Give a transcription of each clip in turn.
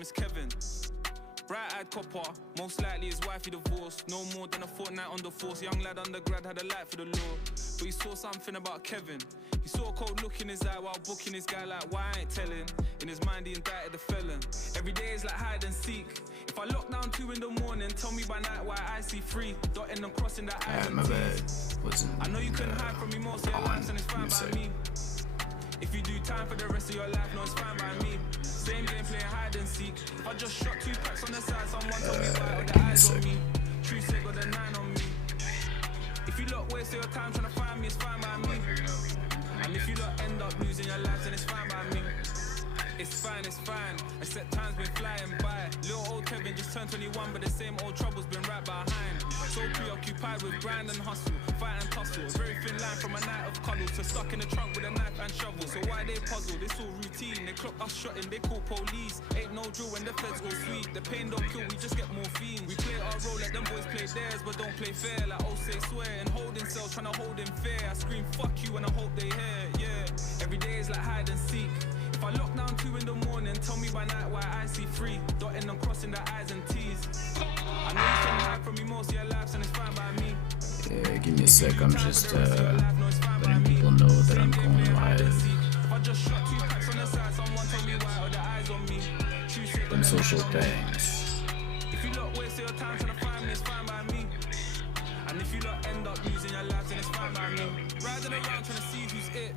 is Kevin. Bright-eyed copper, most likely his wifey divorced. No more than a fortnight on the force. Young lad undergrad had a light for the law. But he saw something about Kevin. He saw a cold look in his eye while booking his guy like, why I ain't telling? In his mind he indicted the felon. Every day is like hide and seek. If I lock down 2 in the morning, tell me by night why I see 3. Dotting and crossing the I's and T's. I know you couldn't hide from me most of your life, and it's fine by me. If you do time for the rest of your life, no, it's fine by me. Same game playing hide and seek. If I just shot 2 packs on the side, someone told me why all the eyes on me. True say got the 9 on me. If you lot waste your time trying to find me, it's fine by me. And if you lot end up losing your lives, then it's fine by me. It's fine, except time's been flying by. Little old Kevin just turned 21, but the same old trouble's been right behind. So preoccupied with grind and hustle, fight and tussle. Very thin line from a night of cuddles to stuck in the trunk with a knife and shovel. So why they puzzle? It's all routine. They clock us shotting, they call police. Ain't no drill when the feds all sweet. The pain don't kill, we just get morphine. We play our role, let them boys play theirs, but don't play fair. Like oh say swear and holding cells, trying to hold him fair. I scream fuck you and I hope they hear, yeah. Every day is like hide and seek. If I lock down 2 in the morning, tell me by night why I see 3. Dotting and crossing the I's and T's. I know you can hide from me most of your lives and it's fine by me. Yeah, give me a sec, I'm just letting people know that I'm going live. If I just shot 2 packs on the side, someone tell me why all the eyes on me. Them social things. If you lot waste your time trying to find me, it's fine by me. And if you lot end up losing your lives, then it's fine by me. Riding around trying to see who's it,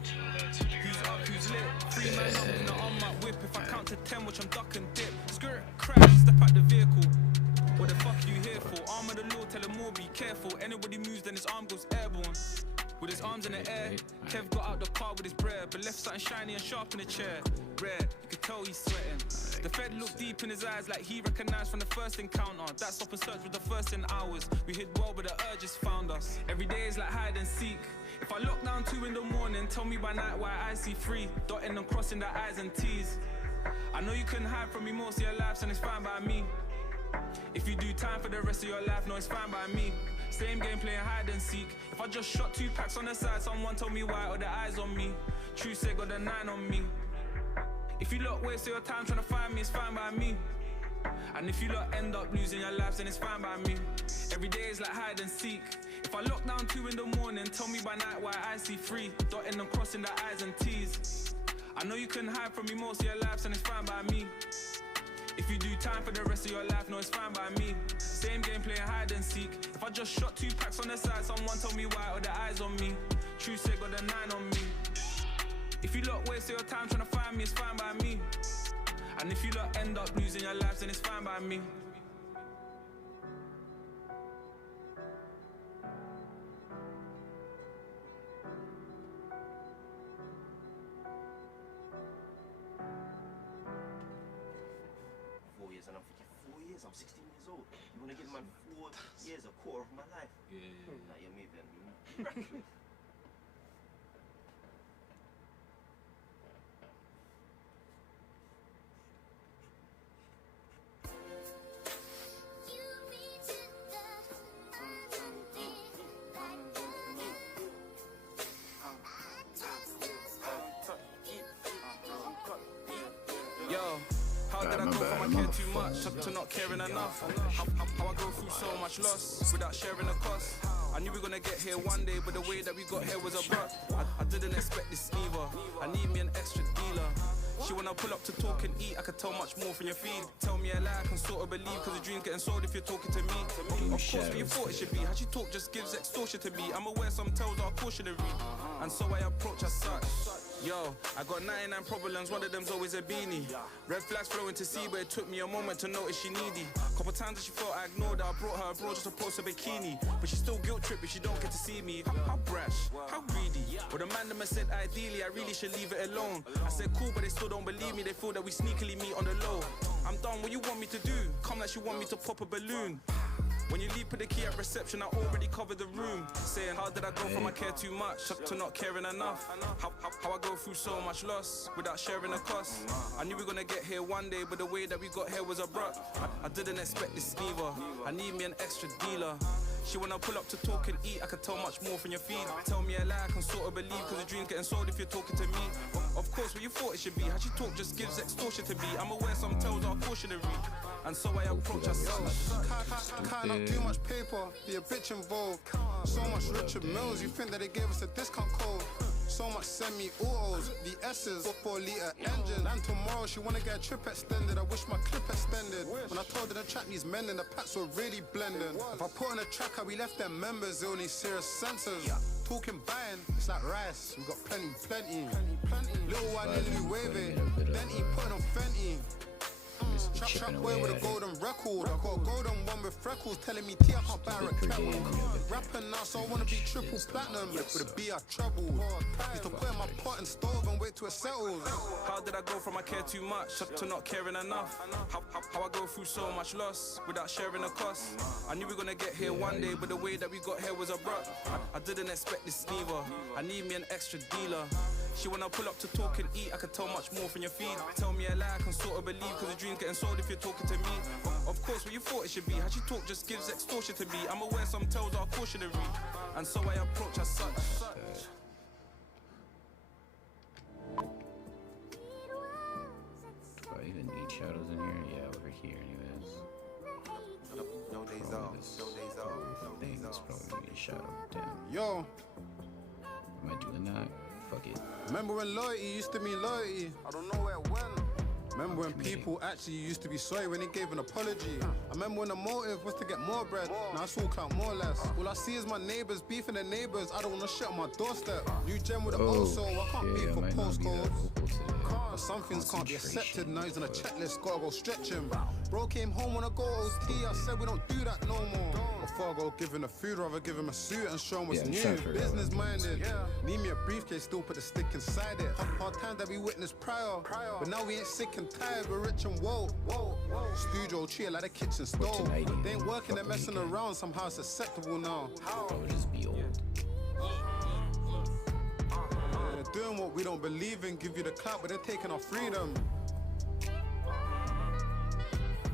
who's up, who's lit. 3 man up in the on my whip. If I count to 10, which I'm duck and dip. Skirt, crash, step out the vehicle. What the fuck you here for? Arm of the law, tell him more, be careful. Anybody moves, then his arm goes airborne. With his arms in the air, Kev got out the car with his bread, but left something shiny and sharp in the chair. Red, you could tell he's sweating. The Fed looked deep in his eyes like he recognized from the first encounter. That stop and search was the first in hours. We hid well, but the urges found us. Every day is like hide and seek. If I lock down 2 in the morning, tell me by night why I see 3. Dotting and crossing the I's and T's. I know you couldn't hide from me most of your lives, and it's fine by me. If you do time for the rest of your life, no, it's fine by me. Same game playing hide and seek. If I just shot 2 packs on the side, someone told me why all the eyes on me. True say got the 9 on me. If you lot waste your time trying to find me, it's fine by me. And if you lot end up losing your lives, then it's fine by me. Every day is like hide and seek. If I lock down 2 in the morning, tell me by night why I see 3. Dotting and crossing the I's and T's. I know you couldn't hide from me most of your lives, and it's fine by me. If you do time for the rest of your life, no, it's fine by me. Same game playing hide and seek. If I just shot 2 packs on the side, someone told me why all the eyes on me. True say got the 9 on me. If you lot waste your time trying to find me, it's fine by me. And if you lot end up losing your lives, then it's fine by me. And I'm thinking, 4 years, I'm 16 years old. You want to give man 4 years, a quarter of my life? Yeah. Nah, you're moving. To not caring enough. How I go through so much loss without sharing the cost. I knew we were gonna get here one day, but the way that we got here was abrupt. I didn't expect this either. I need me an extra dealer. She wanna pull up to talk and eat, I could tell much more from your feed. Tell me a lie, I can sort of believe, cause the dream's getting sold if you're talking to me. Of course, what you thought it should be. How she talk just gives extortion to me. I'm aware some tales are cautionary, and so I approach as such. Yo, I got 99 problems, one of them's always a beanie. Red flags flowing to see, but it took me a moment to notice she needy. Couple times that she felt I ignored her, I brought her abroad just to post a bikini. But she still guilt tripped if she don't get to see me. How brash, how greedy. But the man them said ideally I really should leave it alone. I said cool, but they still don't believe me, they feel that we sneakily meet on the low. I'm done, what you want me to do? Come like she want me to pop a balloon. When you leave, put the key at reception, I already covered the room. Saying, how did I go from I care too much to not caring enough? How I go through so much loss without sharing the cost. I knew we were gonna get here one day, but the way that we got here was abrupt. I didn't expect this either. I need me an extra dealer. She wanna pull up to talk and eat, I can tell much more from your feed. Tell me a lie, I can sort of believe, cause the dream's getting sold if you're talking to me. Of course, what you thought it should be, how she talk just gives extortion to be. I'm aware some tales are cautionary, and so I approach her such. Can't up too much paper, be a bitch involved. So much Richard Mills, you think that they gave us a discount code. So much semi-autos, the S's, 4-litre engine. And tomorrow she wanna get a trip extended, I wish my clip extended. When I told her the track needs mending, the packs were really blending. If I put on a track how we left them members, they only serious sensors. Talking buying, it's like rice, we got plenty. Little one in Louis Wavy, Denty putting on Fenty. Trap boy with a golden record. I got a golden one with freckles telling me T I can't buy a kettle. Rapping now, so I wanna be triple platinum. With a B I treble. Used to put in my pot and stove and wait till it settles. How did I go from I care too much to not caring enough? How I go through so much loss without sharing the cost? I knew we were gonna get here one day, but the way that we got here was abrupt. I didn't expect this neither. I need me an extra dealer. She wanna pull up to talk and eat, I can tell much more from your feed. Tell me a lie, I can sort of believe, cause the dream's getting sold if you're talking to me. Of course, what you thought it should be, how she talk just gives extortion to be. I'm aware some tales are cautionary, and so I approach as such. Do I even need shadows in here? Yeah, over here anyways. No days off, no days off, no days off. Probably a shadow. Damn. Yo, Am I doing that? Fuck it. remember when loyalty used to mean loyalty? I don't know where it went. Remember when people actually used to be sorry when they gave an apology? I remember when the motive was to get more bread. Now it's all count more or less. All I see is my neighbors beefing their neighbors. I don't wanna shit on my doorstep. New gem with a also, I can't beef for postcodes. But some things can't be accepted. Now he's on a checklist, gotta go stretch him. Bro came home when I go OT. I said we don't do that no more. Before I go give him the food, rather give him a suit and show him what's new. Business minded. Need me a briefcase, still put the stick inside it. Hard times that we witnessed prior. But now we ain't sick and tired, we're rich and woke. Studio chill like a kitchen stove. They ain't working, they're messing around. Somehow it's acceptable now. I would just be old. They're doing what we don't believe in, give you the clout, but they're taking our freedom.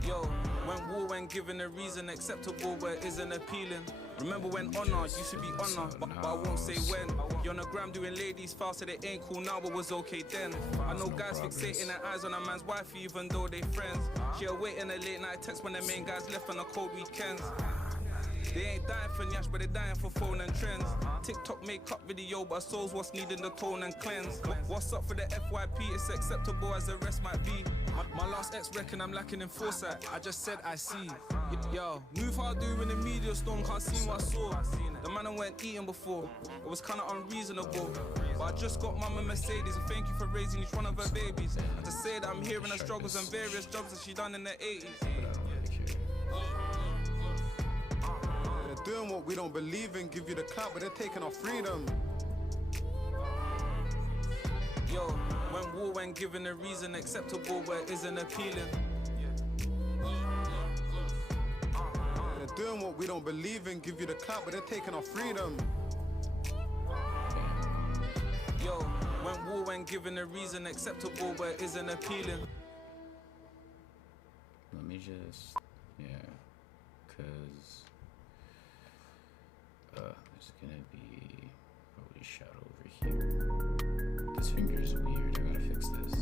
Yo, when war, when given a reason acceptable, but it isn't appealing. Remember when honor used to be honor, but I won't say when. You're on the gram doing ladies fast, so they ain't cool now, but was okay then. I know guys fixating their eyes on a man's wife, even though they friends. She awaiting a late night text when the main guys left on the cold weekends. They ain't dying for Nyash, but they dying for phone and trends. TikTok makeup video, but souls what's needing the tone and cleanse. What's up for the FYP? It's acceptable as the rest might be. My last ex reckon I'm lacking in foresight. I just said I see. Yo, move how I do in the media storm, can't see what I saw. The man I went eating before, it was kinda unreasonable. But I just got mum a Mercedes, and thank you for raising each one of her babies. And to say that I'm hearing her struggles and various jobs that she done in the 80s. They're doing what we don't believe in, give you the clout, but they're taking our freedom. Yo, when war, when given a reason acceptable, but it isn't appealing. They're doing what we don't believe in, give you the clout, but they're taking our freedom. Yo, when war, when given a reason acceptable, but it isn't appealing. Let me just, yeah, cause there's gonna be probably a shadow over here. This finger's weird. I gotta fix this.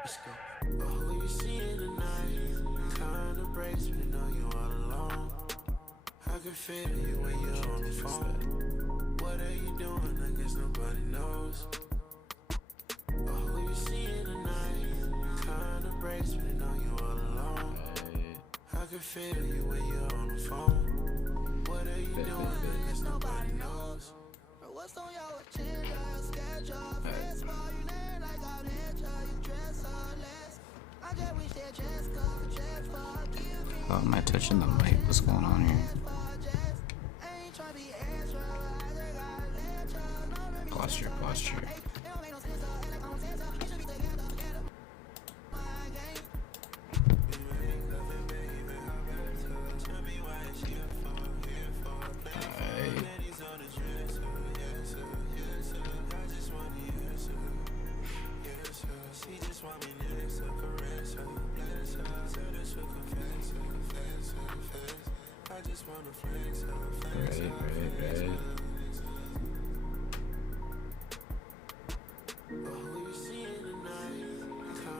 Let's go. But who you seeing tonight? Kinda breaks me to know you all alone. I can feel you when you're on the phone. What are you doing? I guess nobody knows. But who you seeing tonight? Kinda breaks me to know you all alone. I can feel you when you're on the phone. What are you doing? I guess nobody knows. What's on your agenda? Schedule, face for you, name like I'll let you dress or less. I just wish that dress could just forgive me. Oh, am I touching the mic? What's going on here? Posture. Right.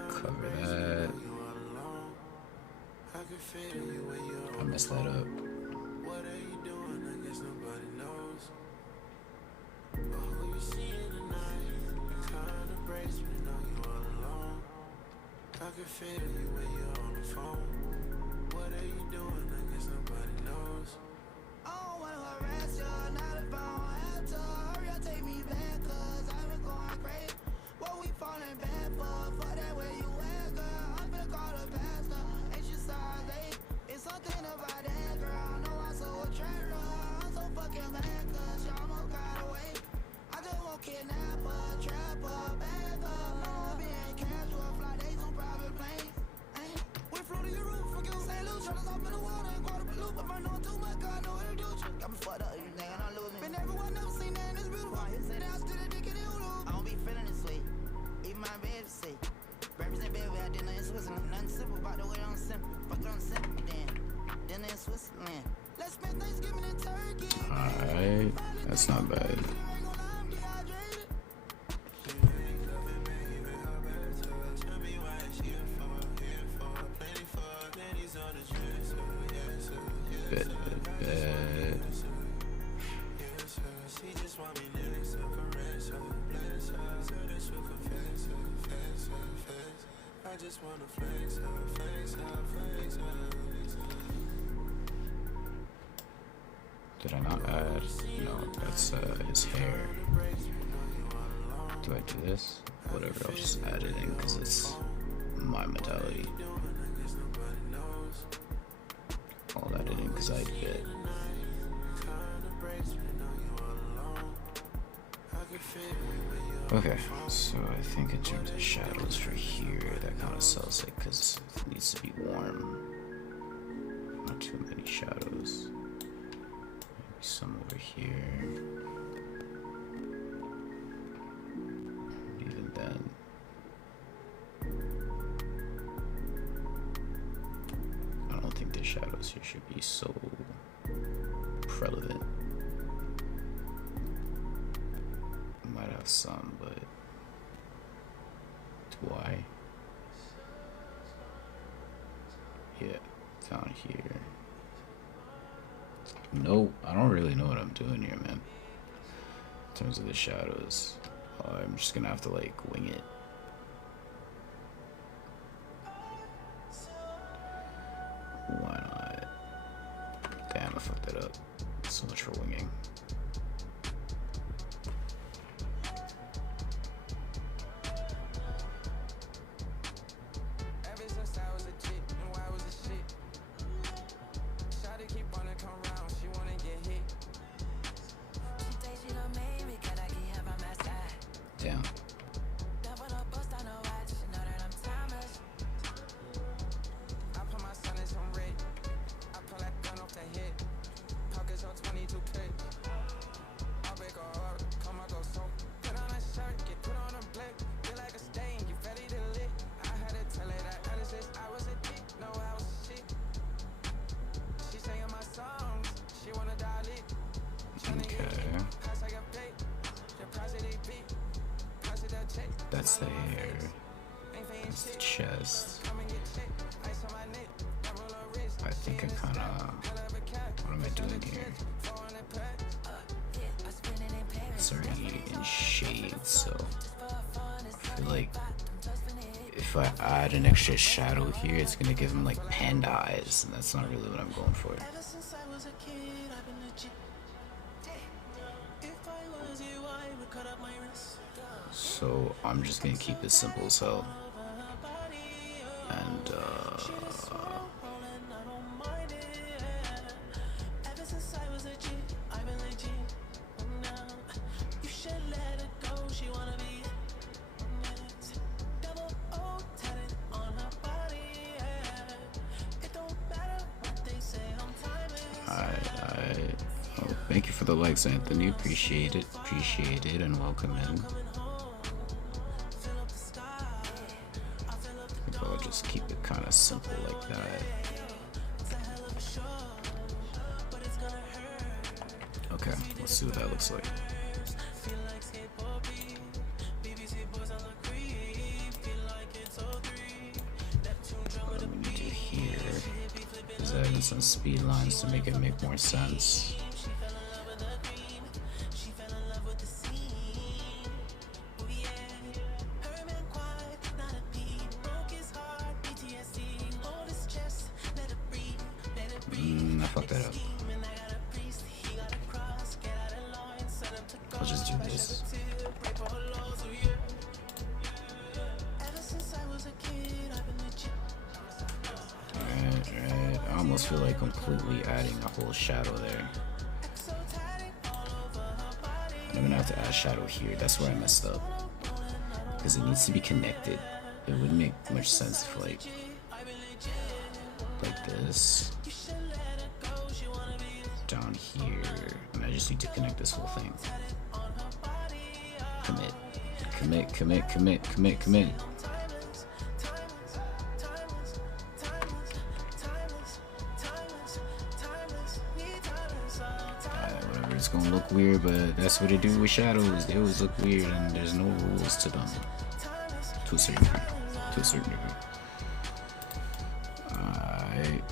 Cover that. I messed that up. What are you doing? I guess nobody knows. But who you seeing tonight? Kind of breaks when you know you all alone. I can feel you when you're on the phone. What are you doing? I guess nobody knows. I don't wanna harass you, not if I don't have to. Hurry up, take me back, cause I've been going crazy. What we falling back for that way you at, girl. I'm finna call the pastor, ain't you sorry? It's something about that girl, I know I'm so attracted to her. I'm so fucking mad, cause she almost got away. I just won't kidnap her, trap her, bag her. No, I'm being casual, fly days on private planes. We flew to your roof, fucking St. Louis, shut us off in the water and Guadalupe. If I know too much, God know what to do. Got me fucked up, you think I'm losing. Been everywhere, never seen that, and it's beautiful. Now I still a dick in the Hulu. I don't be feeling this way, even my baby say. Represent baby, I did nothing in Switzerland. Nothing simple about the way I'm simple. Fuck it, I'm simple then. Dinner in Switzerland. Let's spend Thanksgiving in Turkey. Alright, that's not bad. Bet. I just wanna flex her. Did I not add? No, that's his hair. Do I do this? Whatever, I'll just add it in because it's my mentality. I'll add it in because I did. Okay, so I think in terms of shadows for here, that kind of sells it because it needs to be warm. Not too many shadows. Maybe some over here. Even then. I don't think the shadows here should be so prevalent. Might have some, but do I? Yeah, down here. No, I don't really know what I'm doing here, man. In terms of the shadows, I'm just gonna have to like wing it. Why not? Damn, I fucked that up. So much for winging. Damn. That's the hair. That's the chest. I think I kinda... What am I doing here? It's already in shade, so... I feel like... If I add an extra shadow here, it's gonna give him like panda eyes, and that's not really what I'm going for. So I'm just gonna keep it simple as hell. And thank you for the likes, Anthony. Appreciate it, and welcome in. I'll just keep it kind of simple like that. Okay, let's see what that looks like. What we need to do here is add in some speed lines to make it make more sense. I fucked that up. I'll just do this. Alright. I almost feel like completely adding a whole shadow there. I'm gonna have to add shadow here. That's where I messed up. Because it needs to be connected. It wouldn't make much sense if like this. Down here. And I just need to connect this whole thing. Commit. Commit, commit, commit, commit, commit. Whatever, it's gonna look weird, but that's what they do with shadows. They always look weird and there's no rules to them. To a certain degree. To a certain degree. Alright.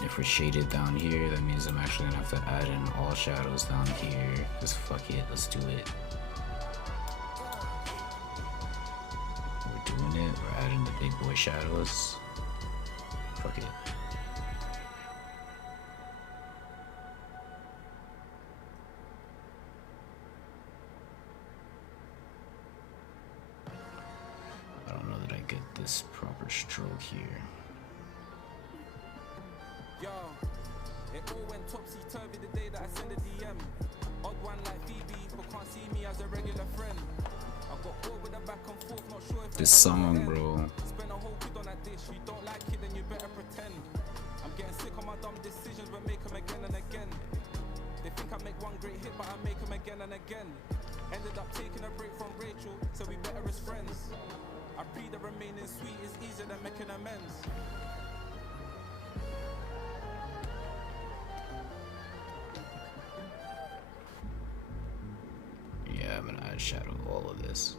If we're shaded down here, that means I'm actually gonna have to add in all shadows down here. Just fuck it, let's do it. We're doing it, we're adding the big boy shadows. Fuck it. I don't know that I get this proper stroke here. Yo, it all went topsy-turvy the day that I sent a DM. Odd one like Phoebe, but can't see me as a regular friend. I got bored with the back and forth, not sure if This song, bro. Spend a whole quid on that dish, you don't like it then you better pretend. I'm getting sick of my dumb decisions but make them again and again. They think I make one great hit but I make them again and again. Ended up taking a break from Rachel, so we better as friends. I breathe the remaining sweet is easier than making amends. Yeah, I'm gonna add shadow to all of this.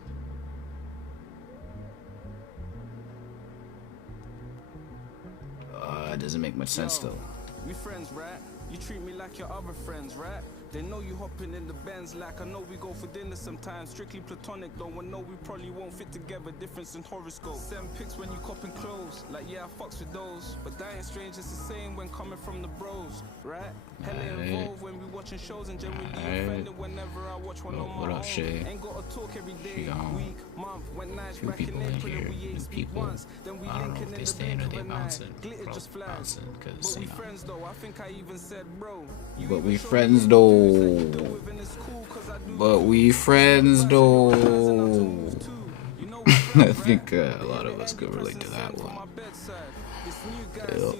It doesn't make much sense though. We friends, right? You treat me like your other friends, right? They know you hopping in the Benz like I know we go for dinner sometimes. Strictly platonic though, I know we probably won't fit together. Difference in horoscope. Send pics when you copping clothes. Like yeah, I fucks with those. But that ain't strange, it's the same when coming from the bros, right? Hella involved when we watching shows and generally offended whenever I watch one on my own. Ain't gotta talk every day, week, month. Went nice back in April and we ain't speak once. Then we linking in the blink of an eye. Glitter just flies. But we friends though, I think I even said bro. But we friends though. But we friends though. I think a lot of us could relate to that one. Yep.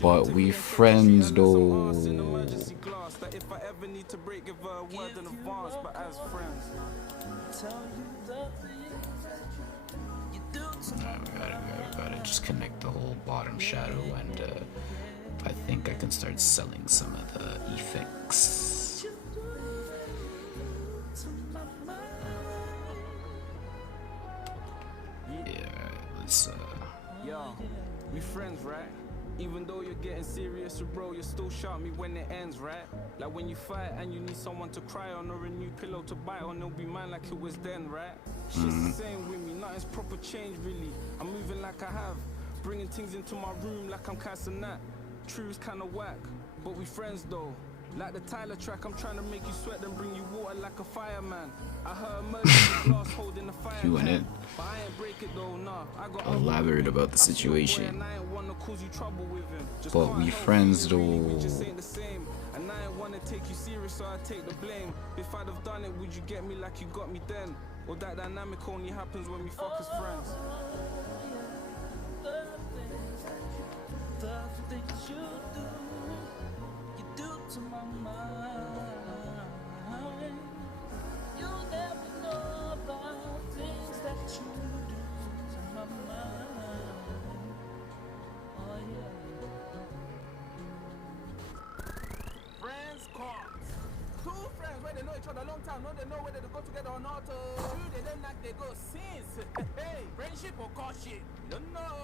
But we friends though. We gotta just connect the whole bottom shadow, and I think I can start selling some of the effects. Yeah, let's Yo, we friends, right? Even though you're getting serious, bro, you still shout me when it ends, right? Like when you fight and you need someone to cry on or a new pillow to bite on, it'll be mine like it was then, right? Shit's the same with me, nothing's proper change really. I'm moving like I have, bringing things into my room like I'm Casanat. True's kinda whack, but we friends though. Like the Tyler track, I'm trying to make you sweat and bring you water like a fireman. I heard emergency glass holding the fire. You in it? But I ain't break it though, nah. I got elaborate about the situation. But we friends though. And I ain't wanna take you serious, so I take the blame. If I'd have done it, would you get me like you got me then? Or that dynamic only happens when we fuck as friends? The things you do to my mind. You'll never know about things that you do to my mind. Oh yeah. for the long time, no they know whether they go together or not. They don't like they go since. Hey, friendship or car shit? You don't know.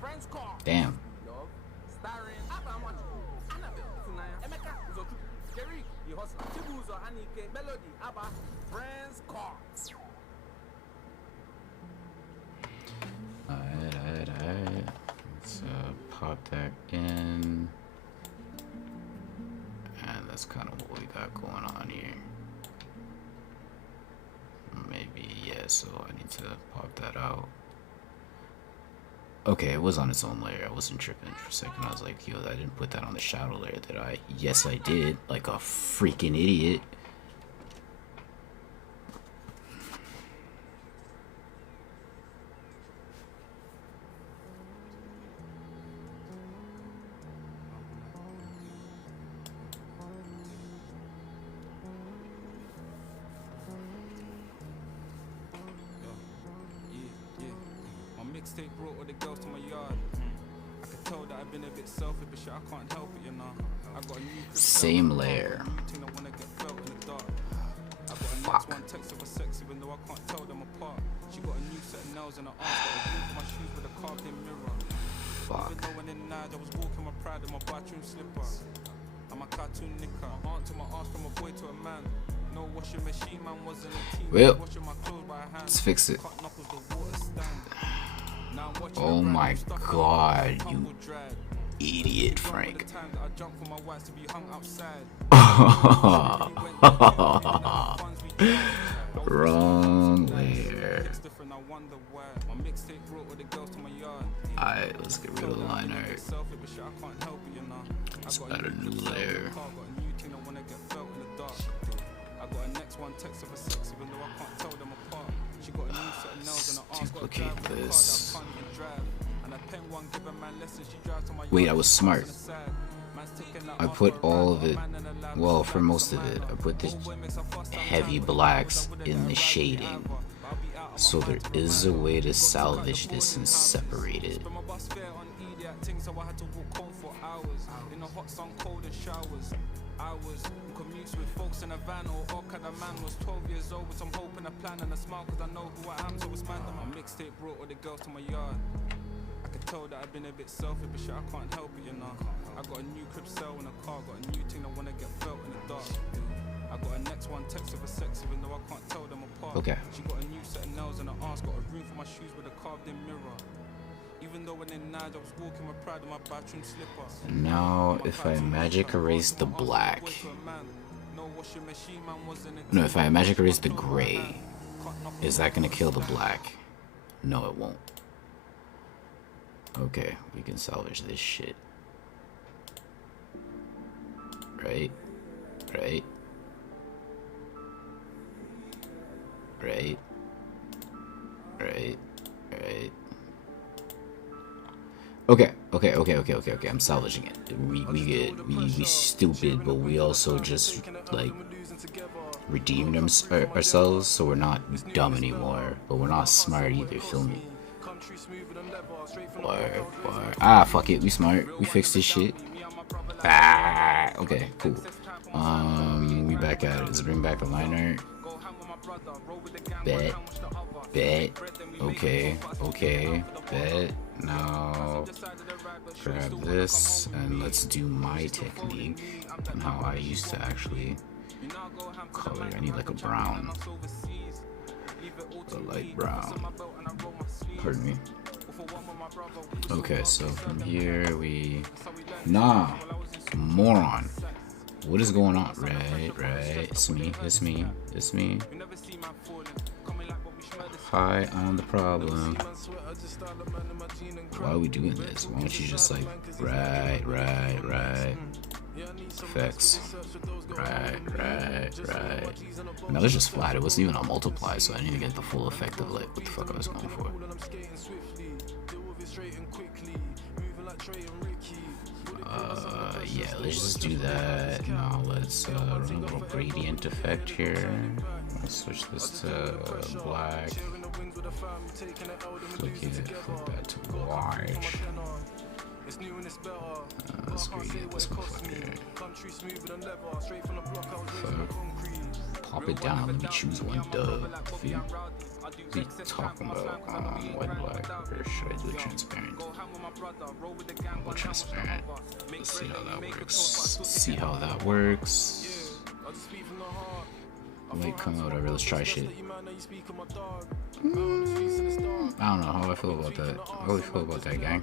Friends car. Damn. Love. Starring Abamuch, Annabelle, Funaya, Emeka, Uzochu, Jerry, the hustler, Chibuzo, Anike, Melody, Abba, Friends car. Alright. Let's pop that in. And that's kind of what we got going on here. Maybe, yeah, so I need to pop that out. Okay, it was on its own layer. I wasn't tripping for a second. I was like, yo, I didn't put that on the shadow layer, did I? Yes, I did. Like a freaking idiot. Mixtape brought all the girls to my yard. I could tell that I've been a bit selfish, but shit, I can't help it, you know. I got a new same layer. I wanna get felt in the dark. I got a next one text of a sex, even though I can't tell them apart. She got a new set of nails in her arms, got a glue for my shoes with a carved in mirror. Fuck. Even though when in Nige, I was walking my pride in my bathroom slipper. I'm a cartoon nicker. Aunt to my ass from a boy to a man. No washing machine, man wasn't a team. Well, washing my clothes by hand. Let's fix it. Cut knuckles, the water stand. Oh my god, you idiot, Frank. Wrong layer. Alright, let's get rid of the line art. Let's add a new layer. Duplicate this. Wait, I was smart. I put all of it, well, for most of it, I put the heavy blacks in the shading. So there is a way to salvage this and separate it. Hours, commutes with folks in a van or kind of man was 12 years old with some hope and a plan and a smile cause I know who I am, so it's man that my mixtape brought all the girls to my yard. I could tell that I've been a bit selfish, but shit, I can't help it, you know. I got a new crib cell in a car, got a new thing I wanna get felt in the dark. I got a next one text of a sex, even though I can't tell them apart. Okay. She got a new set of nails in her arms, got a room for my shoes with a carved in mirror. Even though when in Nige, I was walking with pride in my bathroom slipper. And now, if I magic erase the black. No, if I magic erase the gray, is that gonna kill the black? No, it won't. Okay, we can salvage this shit. Right? Right? Right? Right? Right? Okay, I'm salvaging it. We stupid, but we also just, like, redeemed ourselves, so we're not dumb anymore, but we're not smart either, feel me? Ah, fuck it, we smart. We fixed this shit. Ah, okay, cool. We back at it. Let's bring back the line art. Bet. Okay, bet. Now grab this and let's do my technique and how I used to actually color. I need like a brown, a light brown. Pardon me. Okay, so from here we moron. What is going on? Right. It's me. Hi, I'm the problem. Why are we doing this? Why don't you just like right. Effects. Right. That was just flat. It wasn't even on multiply, so I didn't even get the full effect of like what the fuck I was going for. Yeah, let's just do that. Now let's run a little gradient effect here. Let's switch this to black. Flip that to white. Let's gradient this motherfucker. pop it down. Let me choose one dub. Feel? What are you talking about? White and black, or should I do it transparent? I'll go transparent. Let's see how that works. See how that works. Light come out, whatever. Let's try shit. I don't know how I feel about that. How do I feel about that, gang?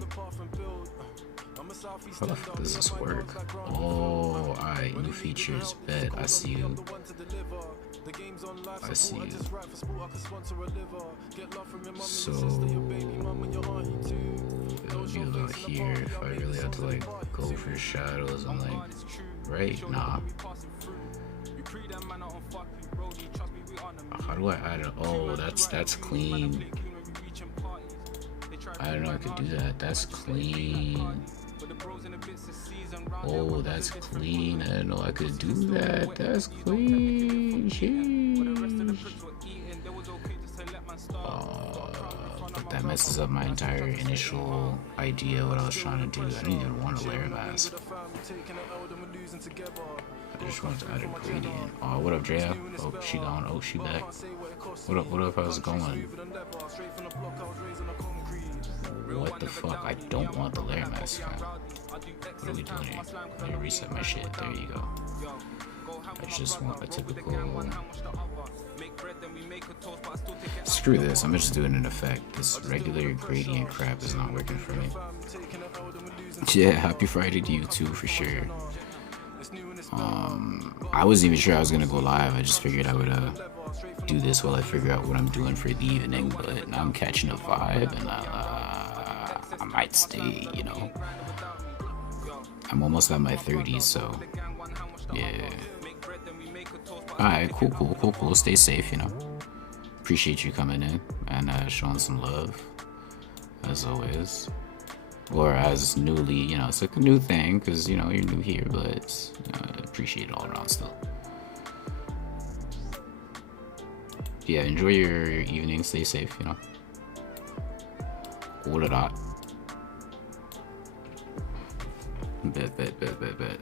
How the fuck does this work? Oh, alright, new features. Bet, I see you. I see you. So, it'll be about here if I really have to like go for shadows and like, right? Nah. How do I add it? Oh, that's clean. I didn't know I could do that. That's clean. Oh, that's clean. I didn't know I could do that. That's clean. But that messes up my entire initial idea of what I was trying to do. I didn't even want a layer mask. I just wanted to add a gradient. Oh, what up, Drea? Oh, she gone. Oh, she back. What up, how's it going? What the fuck? I don't want the layer mask, man. What are we doing here? Let me reset my shit. There you go. I just want a typical... Screw this, I'm just doing an effect. This regular gradient crap is not working for me. Yeah, happy Friday to you too, for sure. I wasn't even sure I was gonna go live. I just figured I would do this while I figure out what I'm doing for the evening, but now I'm catching a vibe, and I might stay, you know. I'm almost at my 30s, so yeah. Alright, cool. Stay safe, you know. Appreciate you coming in and showing some love, as always. Or as newly, you know, it's like a new thing, because, you know, you're new here, but appreciate it all around still. Yeah, enjoy your evening, stay safe, you know. All of that. Bet.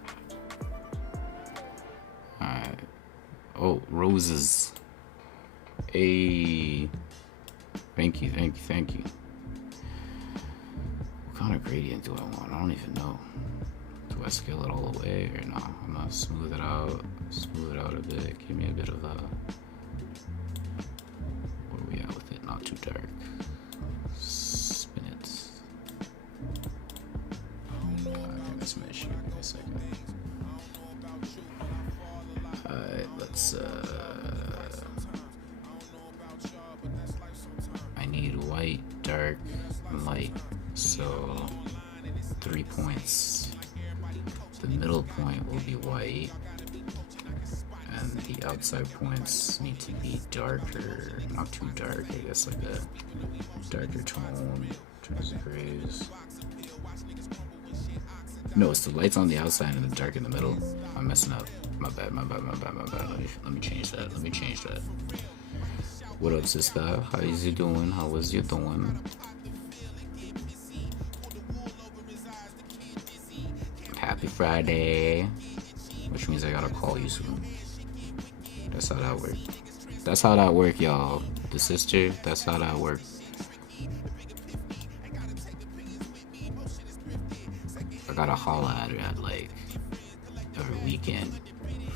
Alright. Oh, roses. Hey. Thank you. What kind of gradient do I want? I don't even know. Do I scale it all the way or no? I'm gonna smooth it out a bit. Give me a bit of a... Where are we at with it? Not too dark. Spin it. I think that's my issue. Give me a second. Alright, let's I need white, dark, and light. So 3 points. The middle point will be white, and the outside points need to be darker, not too dark, I guess, like a darker tone in terms of grays. No, it's the lights on the outside and the dark in the middle. I'm messing up. My bad. Let me change that. What up, sister? How is you doing? How was you doing? Happy Friday. Which means I gotta call you soon. That's how that work, y'all. The sister, that's how that work. I gotta holla at her at like every weekend.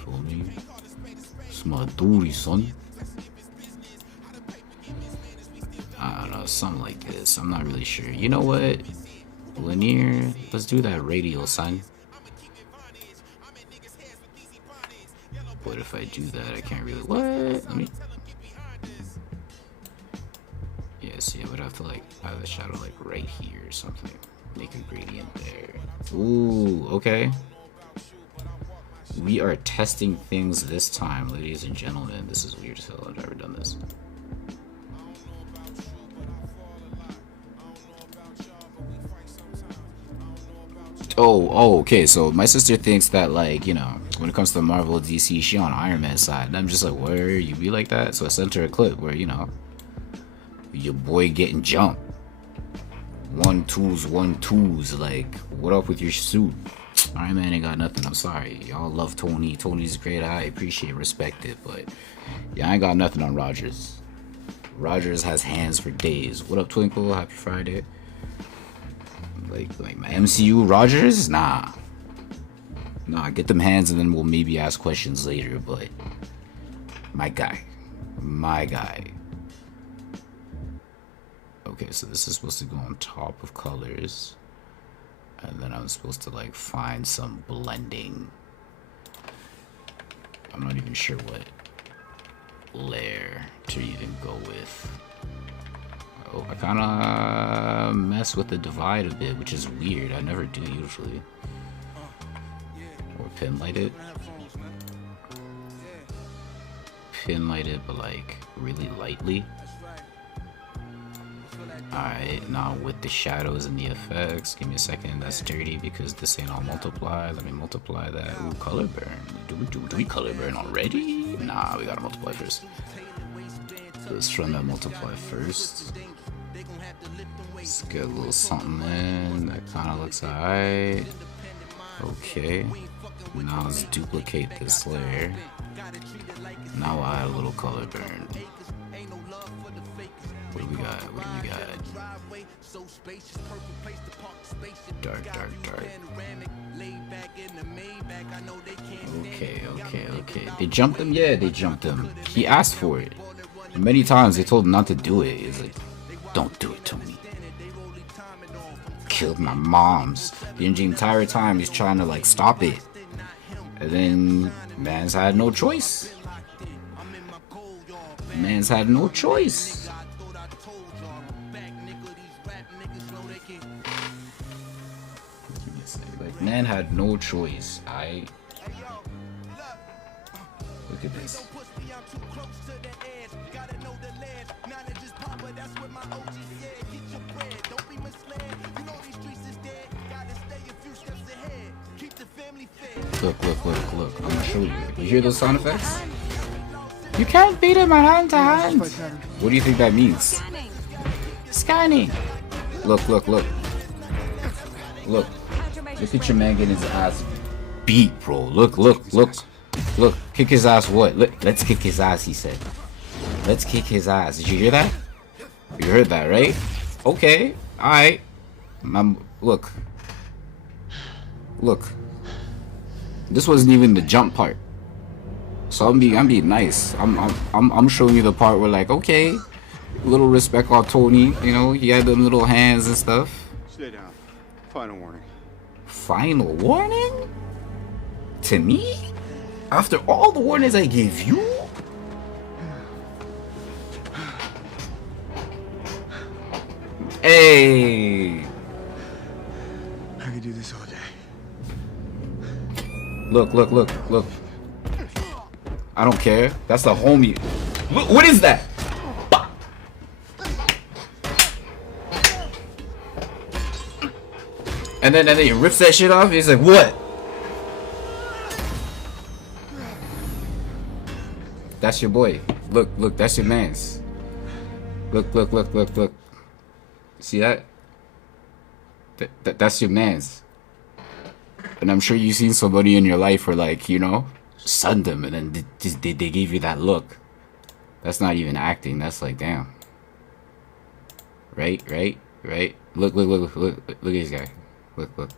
Feel me? It's my duty, son. I don't know, something like this. I'm not really sure. You know what? Linear, let's do that radial, son. But if I do that, I can't really. What? Let me. Yeah, see, I would have to like have the shadow like right here or something. Make a gradient there. Ooh, okay. We are testing things this time, ladies and gentlemen. This is weird as hell. I've never done this. Oh, okay. So my sister thinks that, like, you know, when it comes to Marvel DC, she on Iron Man side. And I'm just like, where you be like that? So I sent her a clip where, you know, your boy getting jumped. 1-2s, like, what up with your suit? Sorry, man, ain't got nothing. I'm sorry. Y'all love Tony. Tony's great. I appreciate, respect it, but yeah, I ain't got nothing on Rogers. Rogers has hands for days. What up, Twinkle? Happy Friday. Like my MCU Rogers? Nah, get them hands and then we'll maybe ask questions later, but my guy. Okay, so this is supposed to go on top of colors, and then I'm supposed to like find some blending. I'm not even sure what layer to even go with. Oh, I kind of mess with the divide a bit, which is weird. I never do usually. Or pin light it. Pin light it, but like really lightly. Alright, now with the shadows and the effects, give me a second. That's dirty because this ain't all multiply. Let me multiply that. Ooh, color burn. Do we color burn already? Nah, we gotta multiply first. Let's run that multiply first. Let's get a little something in. That kind of looks alright. Okay. Now let's duplicate this layer. Now I'll add a little color burn. What do we got? Dark. Okay. They jumped him? Yeah, they jumped him. He asked for it. And many times they told him not to do it. He's like, don't do it, Tony. Killed my moms. The entire time he's trying to like stop it. And then man's had no choice. Man had no choice. Look at this. Look. I'm gonna show you. You hear those sound effects? You can't beat him hand to hand. What do you think that means? Scanning. Look. Look at your man getting his ass beat, bro. Look. Kick his ass what? Let's kick his ass, he said. Let's kick his ass. Did you hear that? You heard that, right? Okay. Alright. Look. This wasn't even the jump part. So I'm being nice. I'm showing you the part where like, okay, little respect on Tony, you know, he had them little hands and stuff. Stay down. Final warning. Final warning? To me? After all the warnings I gave you? Hey! I could do this all day. Look. I don't care. That's the homie. Look, what is that? And then he rips that shit off. He's like, what? That's your boy. Look, that's your man's. Look. See that? That's your man's. And I'm sure you've seen somebody in your life where, like, you know, sunned them and then they gave you that look. That's not even acting. That's like, damn. Right? Look at this guy. Look.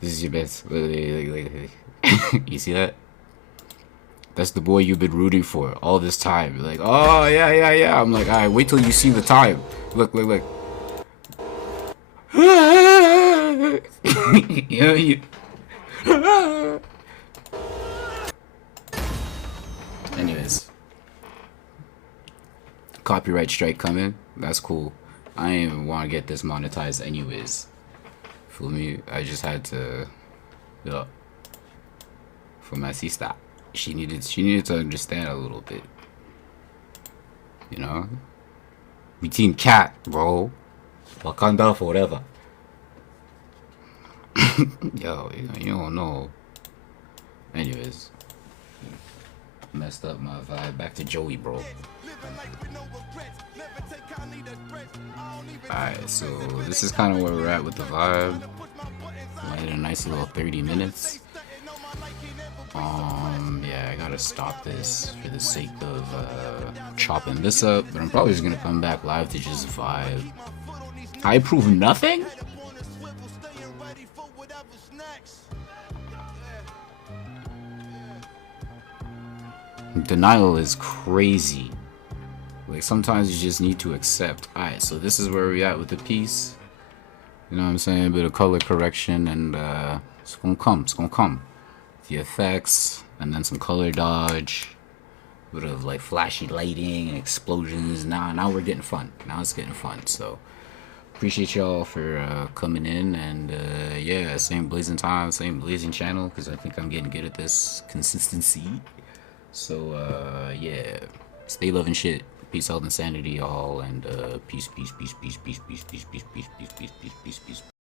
This is your best. Look. You see that? That's the boy you've been rooting for all this time. You're like, oh, yeah. I'm like, alright, wait till you see the time. Look. You know, anyways. Copyright strike coming. That's cool. I didn't even want to get this monetized anyways. Feel me? I just had to... Yeah. For my sister. She needed to understand a little bit. You know? We team cat, bro. Wakanda forever. Yo, you don't know. Anyways. Messed up my vibe. Back to Joey, bro. Alright, so this is kind of where we're at with the vibe. I did a nice little 30 minutes. Yeah, I gotta stop this for the sake of chopping this up, but I'm probably just gonna come back live to just vibe. I prove nothing? Denial is crazy. Like, sometimes you just need to accept. Alright, so this is where we at with the piece. You know what I'm saying? A bit of color correction, and it's gonna come. The effects, and then some color dodge. A bit of like flashy lighting and explosions. Now we're getting fun. Now it's getting fun. So appreciate y'all for coming in, and yeah, same blazing time, same blazing channel, because I think I'm getting good at this consistency. So yeah, stay loving shit. Peace, health, and sanity, y'all, and peace.